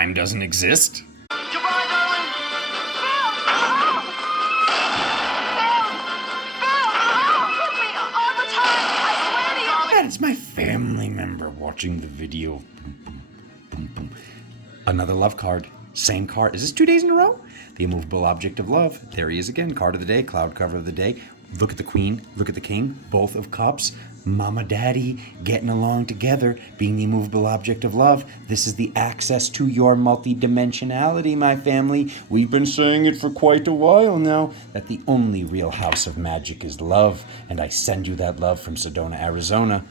time doesn't exist. Goodbye, darling. With me all the time. I swear to you. That is my family member watching the video. Boom, boom, boom, boom. Another love card. Same card. Is this 2 days in a row? The immovable object of love. There he is again. Card of the day. Cloud cover of the day. Look at the queen. Look at the king. Both of cups. Mama, daddy, getting along together, being the immovable object of love. This is the access to your multidimensionality, my family. We've been saying it for quite a while now, that the only real house of magic is love. And I send you that love from Sedona, Arizona.